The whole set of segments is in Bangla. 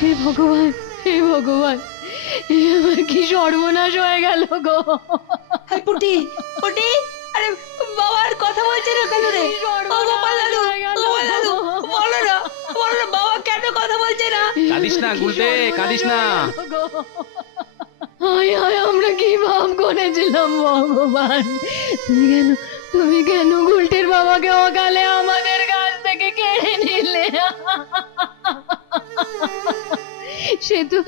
হে ভগবান, হে ভগবান, এবার কি সর্বনাশ হয়ে গেল গো। পুটি পুটি, আরে বাবার কথা বলছে না কেন রে? ও গোপাল দাদু, গোপাল দাদু, বলো না, বলো না, বাবা কেন কথা বলছে না? কাঁদিস না গুলটে, কাঁদিস না। হায় হায়, আমরা কি ভাব করেছিলাম ভগবান। তুমি কেন গুলটের বাবাকে অকালে আমাদের কাছ থেকে কেড়ে নিলে? সে তো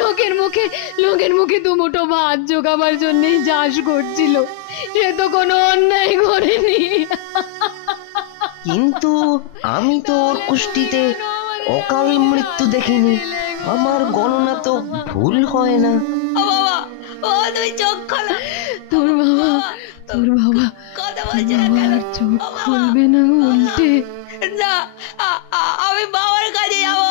লোকের মুখে দুমুঠো ভাত জোগাবার জন্যই চাষ করছিল। সে তো কোনো অন্যায় করেনি। কিন্তু আমি তো ওর কুষ্টিতে অকাল মৃত্যু দেখিনি। আমার গণনা তো ভুল হয় না। ও বাবা, ও তুমি চোখ খোলো। তোর বাবা কথা বলছে না কেন? চোখ খুলবে না উল্টে। না, আমি বাবার কাছে যাবো,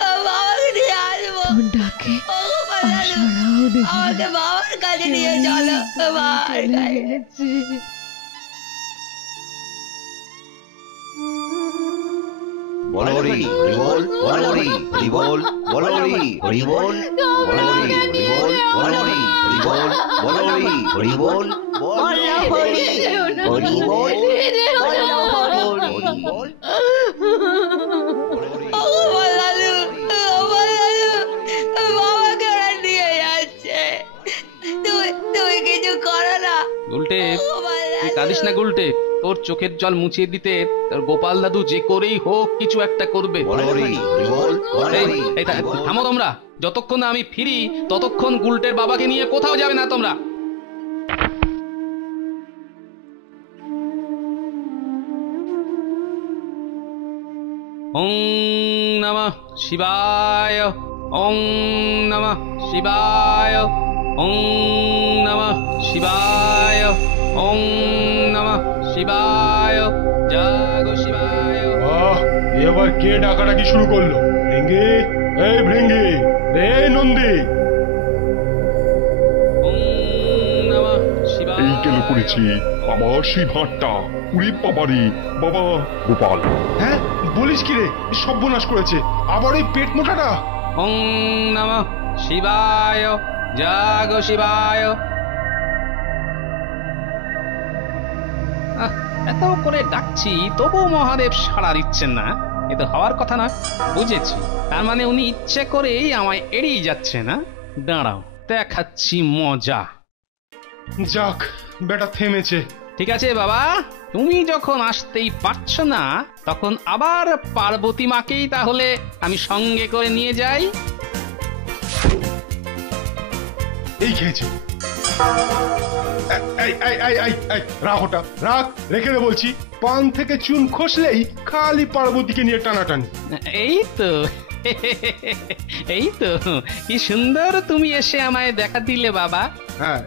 বাবাকে নিয়ে আসবো। তোর ডাকে ও গোপাল দাদু, আশারাও দেখি আমাকে বাবার কাছে নিয়ে চলো, বাবার কাছে। বলরি হরিবল, বলরি হরিবল, বলরি হরিবল, বলরি হরিবল, বলরি হরিবল, বলরি হরিবল, বলরি হরিবল, হরিবল। ও গোপাল দাদু, গোপাল দাদু, বাবাকে ওরা নিয়ে যাচ্ছে। তুমি কিছু করো না গুলটে, গোপাল তুই দাদু। কাঁদিস না গুলটে। তোর চোখের জল মুছিয়ে দিতে তোর গোপাল দাদু যে করেই হোক কিছু একটা করবে। বলরি হরিবল, বলরি এই হরিবল। থামো তোমরা। যতক্ষণ না আমি ফিরি ততক্ষণ গুলটের বাবাকে নিয়ে কোথাও যাবে না তোমরা। ওং নমঃ শিবায়, ওং নমঃ শিবায়, ওং নমঃ শিবায়, ওং নমঃ শিবায়, জাগো শিবায়। এবার কে ডাকাডাকি শুরু করলো? ভৃঙ্গি, এই ভৃঙ্গি, রে নন্দী। ওং নমঃ শিবায়। এই কেন করেছি আবার সেই ভাঁটটা? উড়ি বাবারি বাবা। গোপাল, হ্যাঁ বলিস কি রে, সর্বনাশ করেছে আবার ওই পেট মোটাটা। ওং নমঃ শিবায়, জাগো শিবায়। এত করে ডাকছি তবু মহাদেব সাড়া দিচ্ছেন না। এ তো হওয়ার কথা না। বুঝেছি, তার মানে উনি ইচ্ছে করেই আমায় এড়িয়ে যাচ্ছে না। দাঁড়াও, দেখাচ্ছি মজা। যাক, বেটা থেমেছে। ঠিক আছে বাবা, তুমি যখন আসতেই পারছো না তখন আবার পার্বতী মাকেই তাহলে আমি সঙ্গে করে নিয়ে যাই। এই খেয়েছে। রাখ ওটা, রাখ, রেখে দে বলছি। পান থেকে চুন খসলেই খালি পার্বতীকে নিয়ে টানাটানি। এই তো এই তো, কি সুন্দর তুমি এসে আমায় দেখা দিলে বাবা। হ্যাঁ,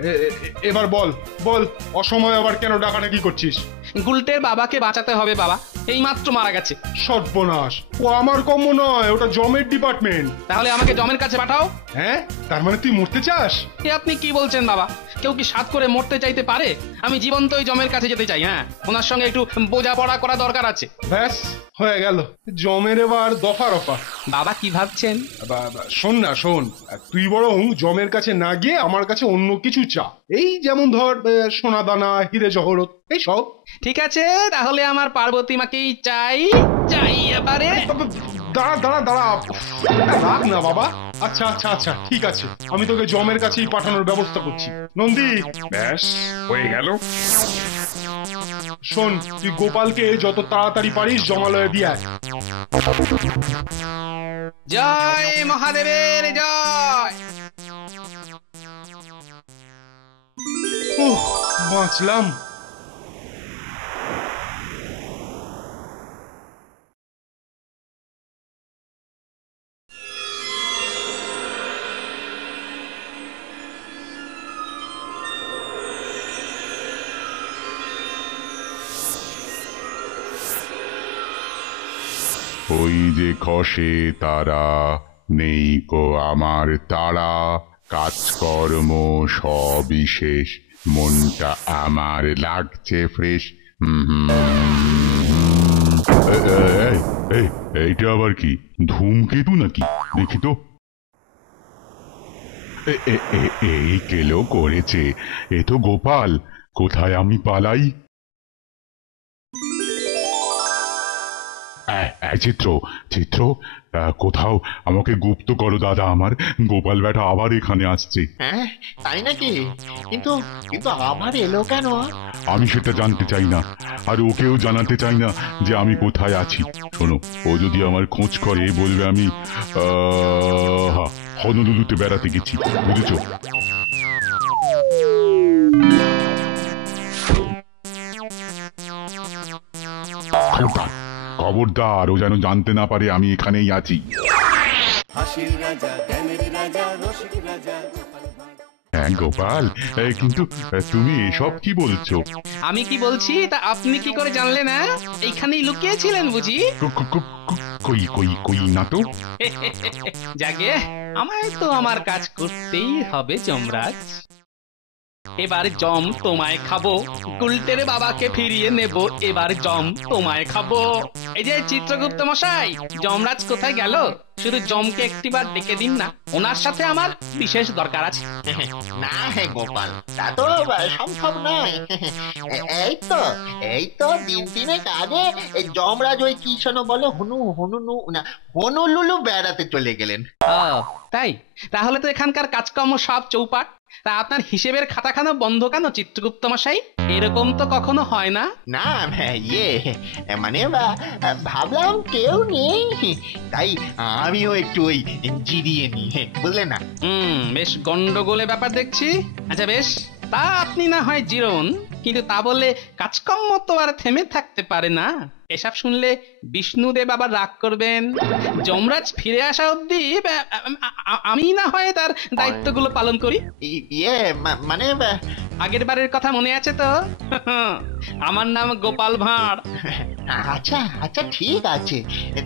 এবার বল বল, অসময় আবার কেন ডাকাডাকি করছিস? গুলটের বাবাকে বাঁচাতে হবে বাবা, এই মাত্র মারা গেছে। সর্বনাশ, ও আমার কম্ম নয়, ওটা জমের ডিপার্টমেন্ট। তাহলে আমাকে জমের কাছে পাঠাও। হ্যাঁ, তার মানে তুই মরতে চাস? এ আপনি কি বলছেন বাবা? কেউ কি সাত করে মরতে চাইতে পারে? আমি জীবন্ত ওই জমের কাছে যেতে চাই। হ্যাঁ, ওনার সঙ্গে একটু বোঝাপড়া করা দরকার আছে। ব্যাস হয়ে গেল, জমের এবার দফা রফা। বাবা কি ভাবছেন? শোন না, শোন, তুই বরং জমের কাছে না গিয়ে আমার কাছে অন্য কিছু চা। এই যেমন ধর সোনা দানা, হিরে জহরত, এই সব। ঠিক আছে, তাহলে আমার পার্বতী মাকেই চাই। চাই এবারে। দাঁড়া দাঁড়া দাঁড়া, রাখ না বাবা। আচ্ছা আচ্ছা আচ্ছা, ঠিক আছে, আমি তোকে জমের কাছেই পাঠানোর ব্যবস্থা করছি। নন্দী, ব্যাস হয়ে গেল। শোন, তুই গোপালকে যত তাড়াতাড়ি পারিস জমালয়ে দিয়ে আয়। জয় মহাদেবের জয়। বাঁচলাম। ওই যে খসে তারা, নেই কো আমার তারা, কাজকর্ম সবই শেষ, মনটা আমার লাগছে ফ্রেশ। এইটা আবার কি? ধূমকেতু নাকি? দেখি তো। এই কেলো করেছে, এ তো গোপাল। কোথায় আমি পালাই? চিত্র চিত্র কোথাও আমাকে গুপ্ত করো দাদা, আমার গোপাল বেটা আবার এখানে আসছে। হ্যাঁ তাই নাকি? কিন্তু কিন্তু আবার এলো কেন? আমি সেটা জানতে চাই না, আর ওকেও জানাতে চাই না যে আমি কোথায় আছি। শোনো, ও যদি আমার খোঁজ করে বলবে আমি হনলুলুতে বেড়াতে গেছি, বুঝেছো? খবরদার, ও যেন জানতে না পারে আমি এখানেই আছি। হ্যাঁ গোপাল, কিন্তু তুমি এসব কি বলছো? আমি কি বলছি তা আপনি কি করে জানলেন? না এইখানেই লুকিয়েছিলেন বুঝি? কই কই কই না তো। যাকে আমায় তো আমার কাজ করতেই হবে যমরাজ। এবার জম তোমায় খাবো, গুলটের বাবাকে ফিরিয়ে নেব। এবার জম তোমায় খাবো। এই যে চিত্রগুপ্ত মশাই, যমরাজ কোথায় গেল? শুধু জমকে একটিবার ডেকে দিন না, ওনার সাথে আমার বিশেষ দরকার আছে। না হে গোপাল, তা তো সম্ভব নয়। এই তো দিন তিনেক আগে এই যমরাজ ওই কি শোনো বলে হনুলুলু বেড়াতে চলে গেলেন। ও তাই? তাহলে তো এখানকার কাজকর্ম সব চৌপাট। তা আপনার হিসেবের খাতাখানা বন্ধ কেন চিত্রগুপ্ত মশাই? এরকম তো কখনো হয় না। না মানে ভাবলাম কেউ নেই, তাই আমিও একটু ওই জিরিয়ে নি, বুঝলে না? বেশ গন্ডগোলে ব্যাপার দেখছি। আচ্ছা বেশ, তা আপনি না হয় জিরোন, কিন্তু তা বলে কাজকর্ম তো আর থেমে থাকতে পারে না। এসব শুনলে বিষ্ণুদেব আবার রাগ করবেন। যমরাজ ফিরে আসা অবধি আমি না হয় তার দায়িত্বগুলো পালন করি। মানে আগের বারের কথা মনে আছে তো? আমার নাম গোপাল ভাঁড়। আচ্ছা আচ্ছা ঠিক আছে,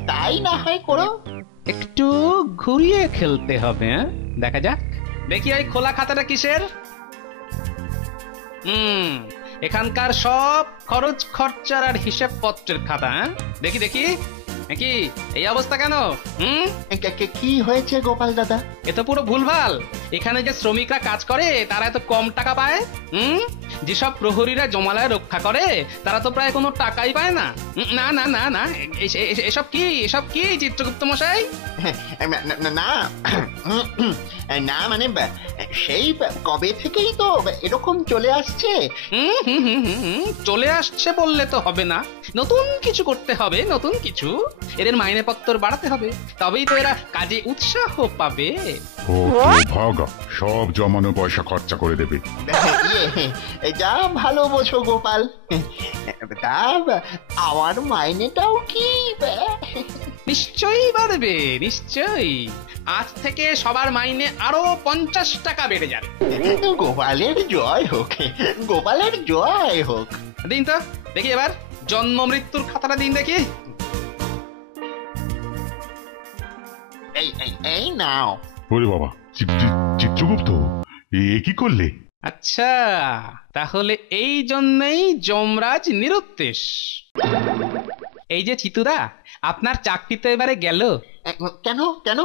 তাই না হয় করো। একটু ঘুরিয়ে খেলতে হবে। দেখা যাক। দেখি ওই খোলা খাতাটা কিসের? এখানকার সব খরচ খরচার আর হিসাব পত্রের খাতা। দেখি দেখি কি এই অবস্থা কেন? কি হয়েছে গোপাল দাদা? এ তো পুরো ভুলভাল। এখানে যে শ্রমিকরা কাজ করে তারা এত কম টাকা পায়। যেসব প্রহরীরা জমালয় রক্ষা করে তারা তো প্রায় কোনো টাকাই পায় না। না না না না, এসব কি চিত্রগুপ্ত মশাই? না না মানে সেই কবে থেকেই তো এরকম চলে আসছে। চলে আসছে বললে তো হবে না, নতুন কিছু করতে হবে। নতুন কিছু, এদের মাইনেপত্র বাড়াতে হবে, তবেই তো এরা কাজে উৎসাহ পাবে। ভাগা সব জমানো পয়সা খরচা করে দেবে। যা ভালো বোঝো গোপাল। তা আমার মাইনেটাও কি? নিশ্চয়ই বাড়বে, নিশ্চয়ই। আজ থেকে সবার মাইনে আরো 50 টাকা বেড়ে যাবে। গোপালের জয় হোক, গোপালের জয় হোক। দিন তো দেখি, এবার জন্ম মৃত্যুর খাতাটা দিন দেখি। এই নাও। ওরে বাবা, চিত্রগুপ্ত এ কি করলে? আচ্ছা, তাহলে এই জন্যই যমরাজ নিরুদ্দেশ। এই যে চিতুদা, আপনার চাকরি তো এবারে গেল। কেন কেন?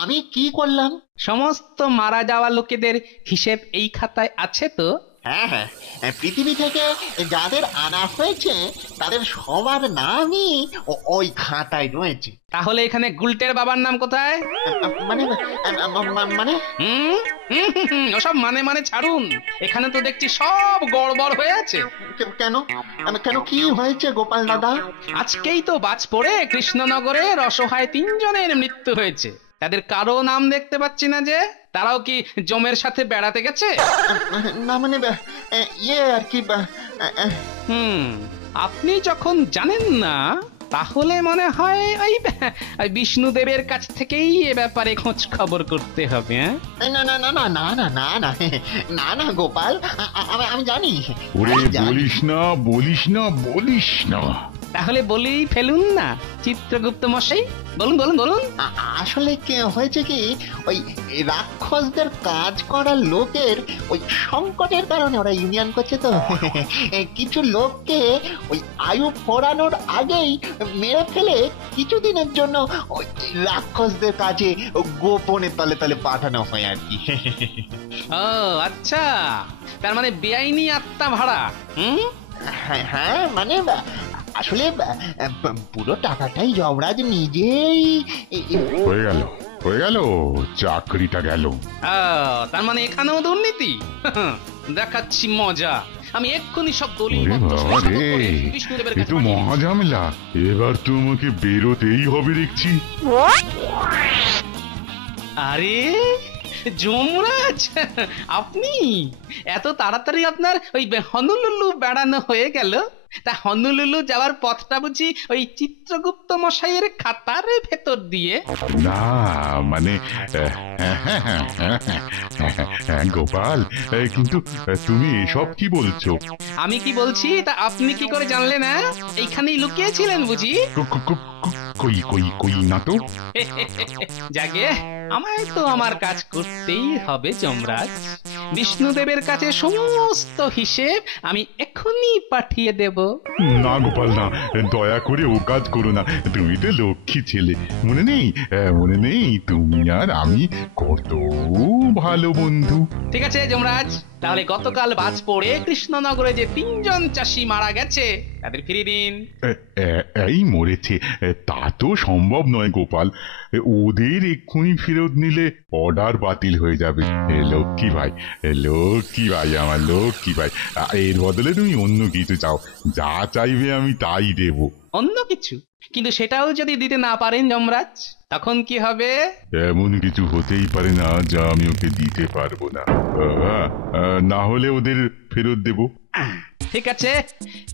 আমি কি করলাম? সমস্ত মারা যাওয়া লোকেদের হিসেব এই খাতায় আছে তো? হ্যাঁ হ্যাঁ, পৃথিবী থেকে যাদের আনা হয়েছে তাদের সবার নামই ওই খাতায় রয়েছে। তাহলে এখানে গুলটের বাবার নাম কোথায়? মানে মানে ওসব মানে ছাড়ুন। এখানে তো দেখছি সব গড়বড় হয়ে আছে। কেন কেন কি হয়েছে গোপাল দাদা? আজকেই তো বাজ পড়ে কৃষ্ণনগরের অসহায় 3 জনের মৃত্যু হয়েছে। তাদের কারো নাম দেখতে পাচ্ছি না যে। তারাও কি জমের সাথে বেড়াতে গেছে? না মানে আর কি। আপনি যখন জানেন না, তাহলে মনে হয় ওই বিষ্ণুদেবের কাছ থেকেই এ ব্যাপারে খোঁজ খবর করতে হবে। না না না না না না না না না না গোপাল, আমি জানি। ওরে বলিস না বলিস না বলিস না। তাহলে বলেই ফেলুন না চিত্রগুপ্ত মশাই, বলুন বলুন বলুন। আসলে কি হয়েছে কি, ওই রাক্ষসদের কাজ করার লোকের ওই সংকটের কারণে ওরা ইউনিয়ন করছে তো কিছু লোককে ওই আয়ু ফোরানোর আগেই মেরে ফেলে কিছুদিনের জন্য ওই রাক্ষসদের কাছে গোপনে তলে তলে পাঠানো হয় আর কি। ও আচ্ছা, তার মানে বেআইনি আত্মা ভাড়া। হ্যাঁ মানে আসলে পুরো টাকাটাই যমরাজ নিজেই হয়ে গেল চাকরিটা গেল। তার মানে এখানেও দুর্নীতি? দেখাচ্ছি মজা, আমি এক্ষুনি সব দলিল একটু মহাঝামেলা, এবার তোমাকে বেরোতেই হবে দেখছি। আরে যমরাজ, আপনি এত তাড়াতাড়ি আপনার ওই হনুলুলু বেড়ানো হয়ে গেল? তা হনুলুলু যাওয়ার পথটা বুঝি ওই চিত্রগুপ্ত মশাইয়ের খাতার ভেতর দিয়ে? না মানে গোপাল, কিন্তু তুমি এসব কি বলছো? আমি কি বলছি তা আপনি কি করে জানলে না? এইখানেই লুকিয়েছিলেন বুঝি? কই কই কই না তো। যাকে আমায় তো আমার কাজ করতেই হবে যমরাজ। বিষ্ণুদেবের কাছে সমস্ত হিসেব আমি এখনই পাঠিয়ে দেব। না গোপাল না, দয়া করে ও কাজ করো না। তুমি তো লক্ষ্মী ছেলে, মনে নেই? মনে নেই তুমি আর আমি কত ভালো বন্ধু। ঠিক আছে যমরাজ, তাহলে গতকাল বাজ পড়ে কৃষ্ণনগরে যে 3 জন চাষি মারা গেছে তাদের ফিরিয়ে দিন। এই মরেছে তা তো সম্ভব নয় গোপাল, ওদের এক্ষুনি ফেরত নিলে অর্ডার বাতিল হয়ে যাবে। লক্ষ্মী ভাই, লক্ষ্মী ভাই, আমার লক্ষ্মী ভাই, এর বদলে তুমি অন্য কিছু চাও, যা চাইবে আমি তাই দেব। অন্য কিছু? কিন্তু সেটাও যদি দিতে না পারেন যমরাজ, তখন কি হবে? এমন কিছু হতেই পারে না যা আমি ওকে দিতে পারবো না, না হলে ওদের ফেরত দেব। ঠিক আছে,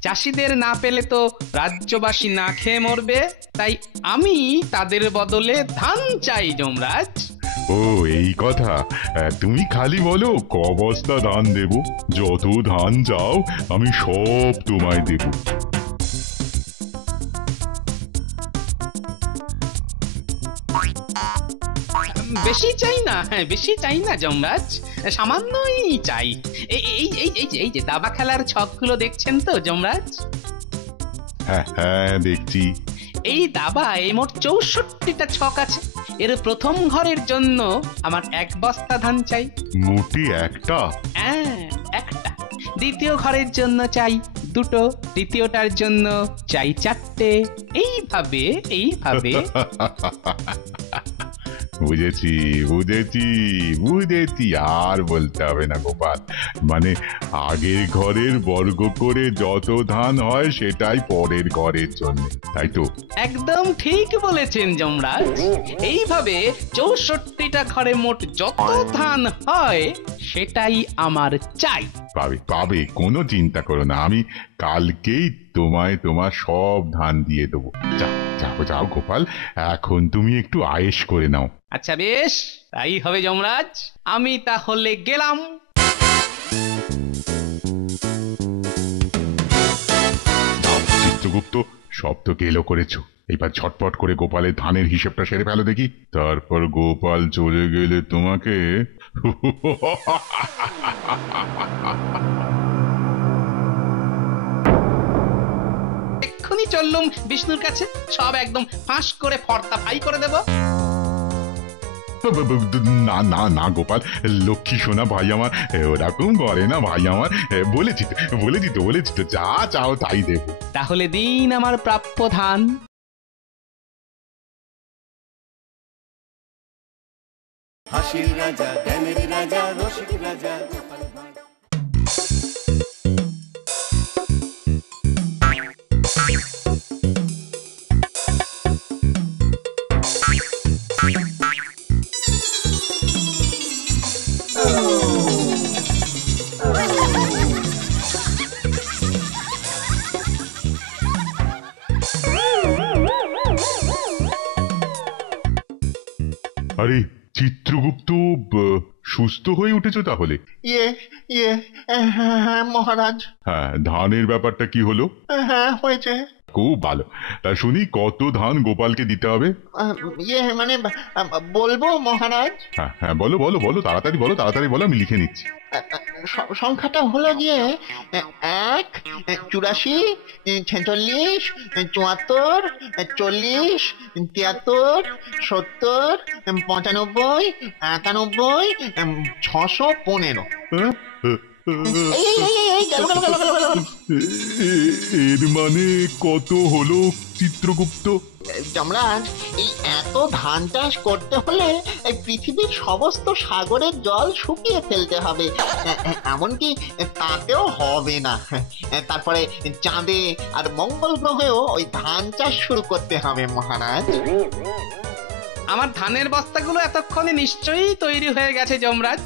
চাষিদের না পেলে তো রাজ্যবাসী না খেয়ে মরবে, তাই আমি তাদের বদলে ধান চাই যমরাজ। ও এই কথা, তুমি খালি বলো ক বস্তা ধান দেব, যত ধান চাও আমি সব তোমায় দেব। বেশি চাই না, হ্যাঁ বেশি চাই না যমরাজ, সামান্যই চাই। এই যে দাবা খেলার ছকগুলো দেখছেন তো যমরাজ? হ্যাঁ দেখছি। এই দাবায় মোট 64টা ছক আছে। এর প্রথম ঘরের জন্য আমার 1 বস্তা ধান চাই। মোটে একটা? হ্যাঁ একটা। দ্বিতীয় ঘরের জন্য চাই 2টো, তৃতীয়টার জন্য চাই 4টে। এইভাবে এইভাবে। বুঝেছি বুঝেছি বুঝেছি, আর বলতে হবে না গোপাল। মানে আগের ঘরের বর্গ করে যত ধান হয় সেটাই পরের ঘরের জন্য, তাই তো? একদম ঠিক বলেছেন যমরাজ। এইভাবে 64টা ঘরে মোট যত ধান হয় সেটাই আমার চাই। পাবে পাবে, কোনো চিন্তা করো না, আমি কালকেই তোমায় তোমার সব ধান দিয়ে দেবো। যাও যাও গোপাল, এখন তুমি একটু আয়েশ করে নাও। আচ্ছা বেশ, তাই হবে যমরাজ, আমি তাহলে গেলাম। চিত্রগুপ্ত, সব তো গেলো করেছো, এবার ঝটপট করে গোপালের ধানের হিসেবটা সেরে ফেলো দেখি, তারপর গোপাল চলে গেলে তোমাকে এক্ষুনি চললুম বিষ্ণুর কাছে, সব একদম ফাঁস করে ফর্দা ফাই করে দেব। না না না গোপাল, লক্ষ্মী সোনা ভাই আমার, ওরকম করে না ভাই আমার, বলেছি তো যা চাও তাই দেব। তাহলে দিন আমার প্রাপ্য ধান। হাসির রাজা, জ্ঞানের রাজা, রসিক রাজা। আরে চিত্রগুপ্ত, সুস্থ হয়ে উঠেছো তাহলে? মহারাজ। হ্যাঁ, ধানের ব্যাপারটা কি হলো? হ্যাঁ হয়েছে, খুব ভালো। তা শুনি কত ধান গোপালকে দিতে হবে? ইয়ে মানে বলবো মহারাজ? হ্যাঁ হ্যাঁ, বলো বলো বলো, তাড়াতাড়ি বলো, তাড়াতাড়ি বলো, আমি লিখে নিচ্ছি। সংখ্যাটা হলো গিয়ে 1, 84, 46, 74, 40, 73, 70, 95, 91, 615। এর মানে কত হলো চিত্রগুপ্ত? যমরাজ, এই এত ধান চাষ করতে হলে এই পৃথিবীর সমস্ত সাগরের জল শুকিয়ে ফেলতে হবে, এমনকি তাতেও হবে না। তারপরে চাঁদে আর মঙ্গল গ্রহেও ওই ধান চাষ শুরু করতে হবে মহারাজ। আমার ধানের বস্তাগুলো এতক্ষণে নিশ্চয়ই তৈরি হয়ে গেছে যমরাজ।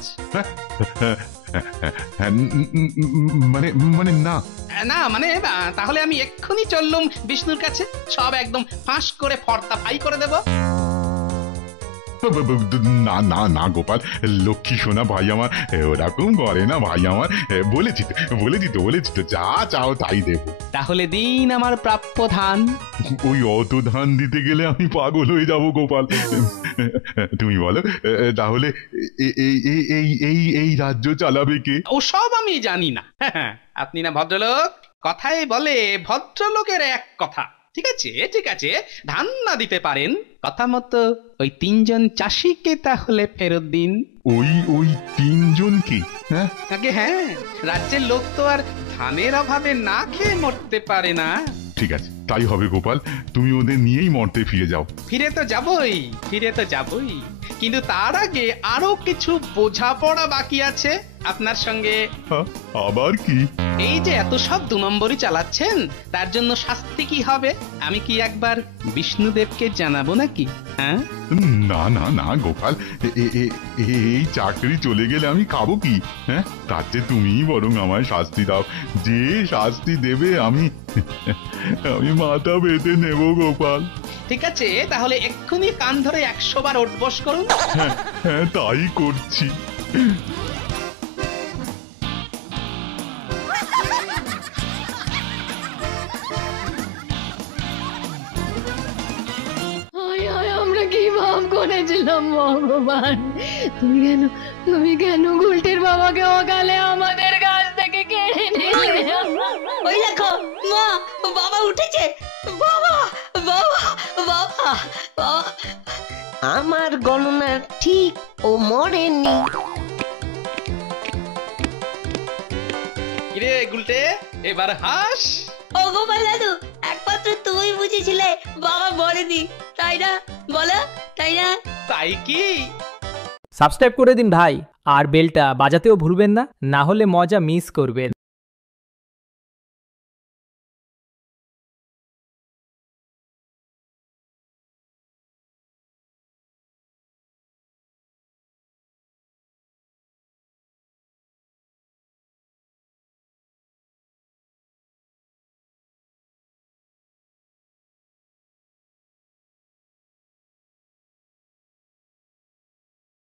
মানে মানে না না মানে তাহলে আমি এক্ষুনি চললুম বিষ্ণুর কাছে, সব একদম ফাঁস করে ফর্দা ফাই করে দেব। না না না গোপাল, লক্ষ্মী সোনা ভাই আমার ওরকম করে না ভাই আমার। বলেছি তো যা চাও তাই দেবো। তাহলে দিন আমার প্রাপ্য ধান। ওই অত ধান দিতে গেলে আমি পাগল হয়ে যাব গোপাল। তুমি বলো তাহলে এই রাজ্য চালাবে কে? ওসব আমি জানি না। আপনি না ভদ্রলোক, কথায় বলে ভদ্রলোকের এক কথা। ঠিক আছে ঠিক আছে, ধান না দিতে পারেন, কথা মতো ওই 3 জন চাষিকে তাহলে ফেরত দিন। ওই 3 জন কি? হ্যাঁ আগে হ্যাঁ, রাজ্যের লোক তো আর ধানের অভাবে না খেয়ে মরতে পারে না। ঠিক আছে, তাই হবে গোপাল, তুমি ওদের নিয়েই মর্তে ফিরে যাও। ফিরে তো যাবই, কিন্তু তার আগে আরো কিছু বোঝাপড়া বাকি আছে আপনার সঙ্গে। আবার কি? এই যে এত সব 2 নম্বরই চালাচ্ছেন, তার জন্য শাস্তি কি হবে আমি কি একবার বিষ্ণুদেবকে জানাবো নাকি? হ্যাঁ না না না গোপাল, এই চাকরি চলে গেলে আমি খাবো কি? হ্যাঁ, তার চেয়ে তুমি বরং আমায় শাস্তি দাও। যে শাস্তি দেবে আমি মাথা বেঁধে নেব গোপাল। ঠিক আছে, তাহলে এক্ষুনি কান ধরে 100 বার ওঠবস করুন। হ্যাঁ তাই করছি। আমরা কি ভাব করেছিলাম ভগবান, তুমি কেন গুলটির বাবাকে অকালে আমাদের কাছ থেকে কেড়ে নিলে? ওই দেখো মা, বাবা উঠেছে। বাবা বাবা বাবা বাবা। আমার গণনা ঠিক, ও মরেনি। কিরে গুলটে, এবার হাস। ও গোপাল দাদু, একমাত্র তুমি বুঝেছিলে বাবা মরেনি, তাই না? বলো তাই না? তাই কি? সাবস্ক্রাইব করে দিন ভাই, আর বেলটা বাজাতেও ভুলবেন না, না হলে মজা মিস করবেন।